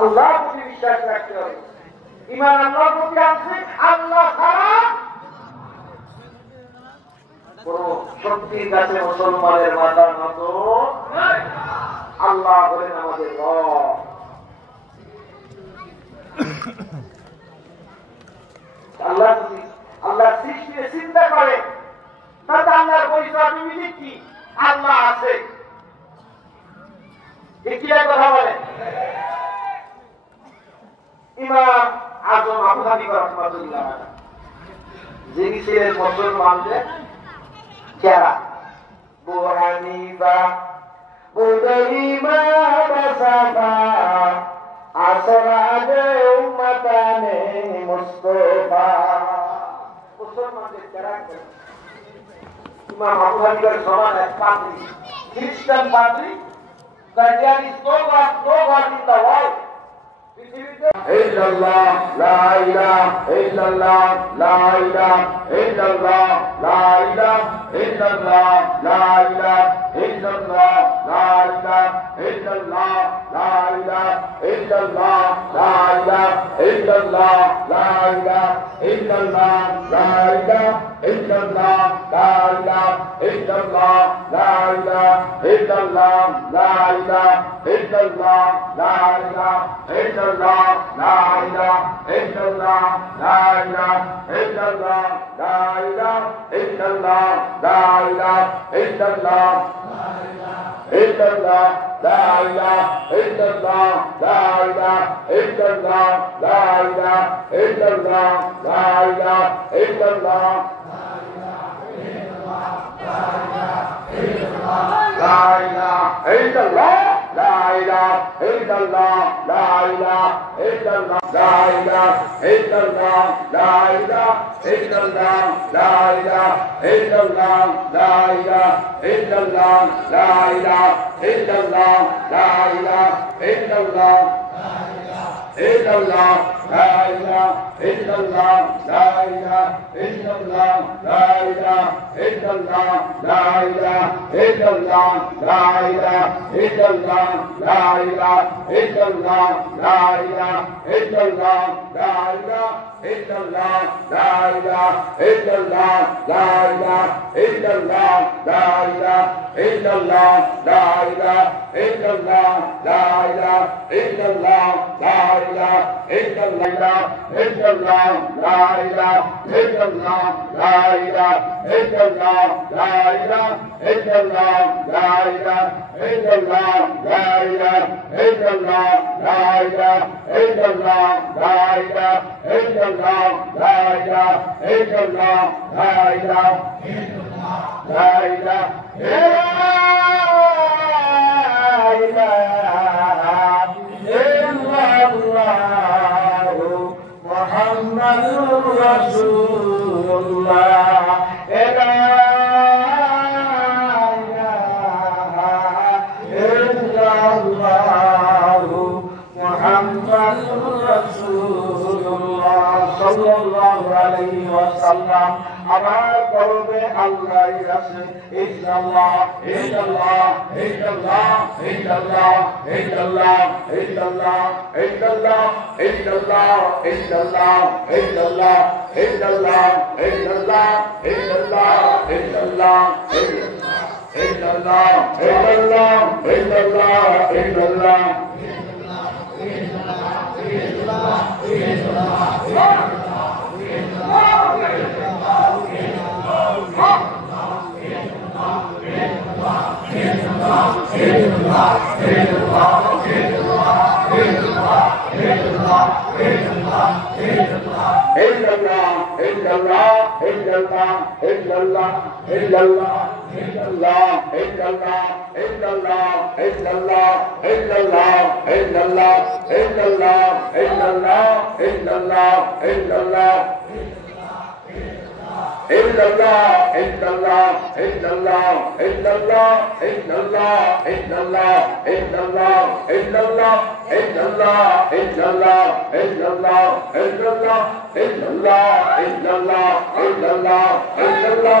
আল্লাহর প্রতি বিশ্বাস রাখতে হবে। ঈমান আল্লাহর প্রতি আছে, আল্লাহ ছাড়া কোন শক্তির কাছে মুসলমানের মাথা নত নয়। আল্লাহ হলেন আমাদের রব। আল্লাহ সৃষ্টিকে চিন্তা করে, তাতে আল্লাহর পরিচয় বিবিধি কি? আল্লাহ আছে। কথা বলে ইমাম আজম আবু হানিফা রাহমাতুল্লাহ যিনি ছিলেন মুসলমানদের চেহারা। আবু হানিফা বুদরিমা বাসাফা আসরাদে উম্মতানে মুস্তাফা। মুসলমানদের চেহারা ইমাম আবু হানিফার সমান এক পাদ্রী, খ্রিস্টান পাদ্রী। That there is no God in the world. illallah la ilaha illallah la ilaha illallah la ilaha illallah la ilaha illallah la ilaha illallah la ilaha illallah la ilaha illallah la ilaha illallah la ilaha illallah la ilaha illallah la ilaha illallah la ilaha illallah la ilaha illallah la ilaha illallah la ilaha illallah la ilaha illallah la ilaha illallah illallah la ilaha illallah la ilaha illallah la ilaha illallah la ilaha illallah la ilaha illallah la ilaha illallah la ilaha illallah la ilaha illallah la ilaha illallah la ilaha illallah la ilaha illallah la ilaha illallah la ilaha illallah illallah la ilaha illallah la ilaha illallah la ilaha illallah la ilaha illallah la ilaha illallah la ilaha illallah la ilaha illallah la ilaha illallah la ilaha illallah la ilaha illallah la ilaha illallah la ilaha illallah la ilaha illallah la ilaha illallah illallah la ilaha illallah la ilaha illallah la ilaha illallah la ilaha illallah la ilaha illallah la ilaha illallah la ilaha illallah la ilaha illallah la ilaha illallah Muhammadur Rasulullah sallallahu alayhi wa sallam আমার কলবে আল্লাহ আছে ইল্লাল্লাহ ইল্লাল্লাহ ইল্লাল্লাহ ইল্লাল্লাহ ইল্লাল্লাহ ইল্লাল্লাহ ইল্লাল্লাহ ইল্লাল্লাহ ইল্লাল্লাহ ইল্লাল্লাহ ইল্লাল্লাহ ইল্লাল্লাহ ইল্লাল্লাহ ইল্লাল্লাহ ইল্লাল্লাহ ইল্লাল্লাহ ইল্লাল্লাহ ইল্লাল্লাহ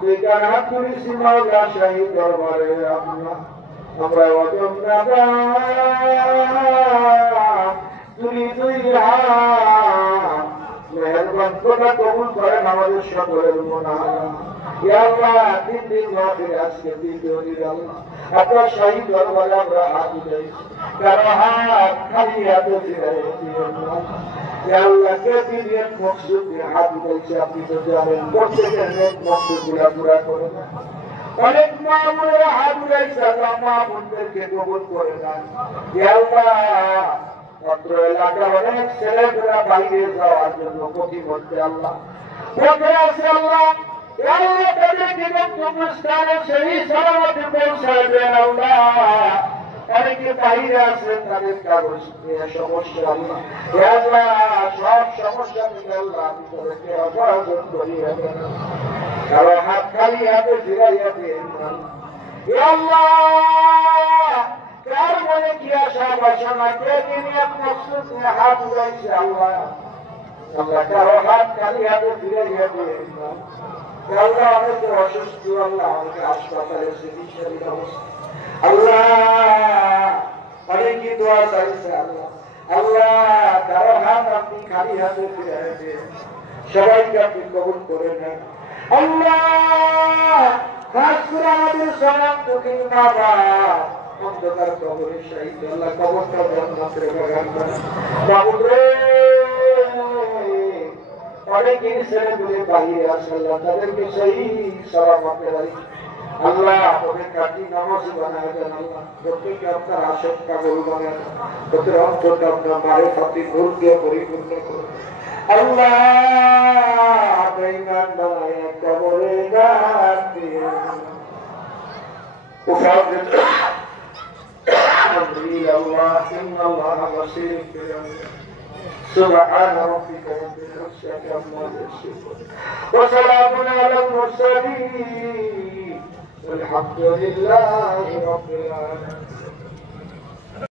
বেকার হাত তুলেছি মাওলা শাহী দরবারে আল্লাহ আমরা অজম না তুমি দুই মেহরবান করে কবুল করেন আমাদের সকলের মোনাজাত ইয়া আল্লাহ তিন দিন মাহফিল আজকে দ্বিতীয় দিন আল্লাহ আপনার শাহী দরবারে আমরা হাত উঠাইছি কারো হাত খালি হাতে ফিরাইছি ইয়া আল্লাহ কে দিনের মকসুদ দিয়ে হাত উঠাইছে আপনি তো জানেন প্রত্যেকের নেক মকসুদ গুলা পুরা করে দেন অনেক মা বোনেরা হাত উঠাইছে আল্লাহ মা বোনদেরকে কবুল করে দেন ইয়া আল্লাহ অত্র এলাকা অনেক ছেলেমেয়েরা বাইরে যাওয়ার জন্য কঠিন হচ্ছে আল্লাহ পথে আছে আল্লাহ আল্লাহ তাদেরকে গন্তব্যস্থানে সেই সালামতে পৌঁছায় দেন আল্লাহ অনেকে বাইরে আছে তাদের কাগজ নিয়ে সমস্যা আল্লাহ আল্লাহ সব সমস্যা থেকে আল্লাহ আপনি তাদেরকে অপরাধন করিয়ে দেন কারো হাত খালি হাতে ফিরাইয়া দেন আল্লাহ কার মনে কি আশা বাসনা কে তিনি এক মকসুদ নিয়ে হাত উঠাইছে আল্লাহ আল্লাহ কারো হাত খালি হাতে ফিরাইয়া দেন আল্লাহ অনেকে অসুস্থ আল্লাহ অনেকে হাসপাতালে চিকিৎসার ব্যবস্থা আল্লাহ অনেকে দোয়া চাইছে আল্লাহ আল্লাহ কারো হাত আপনি খালি হাতে ফিরাইয়া দেন সবাইকে আপনি কবুল করে নেন আল্লাহ খাস করে আমাদের সমাজ দুঃখী মা বাপ অন্ধকার কবরে শহীদ আল্লাহ কবরটা জান্নাতের বাগান বানান বাবু রে অনেকের ছেলেগুলো বাইরে আছে আল্লাহ তাদেরকে সেই সালামতে রাখি আল্লাহ ওদের কাটি নামাজ বানায় দেন আল্লাহ প্রত্যেকে আপনার আশক কাগল বানায় দেন ওদের অন্তরটা আপনার মারে ফাতি ভুল দিয়ে পরিপূর্ণ করুন আল্লাহ বেঈমান বানায় কবরে গান দিয়ে উফাদের إلى الله إن الله بصير سبحان ربك رب العزة عما يصفون وسلام على المرسلين والحمد لله رب العالمين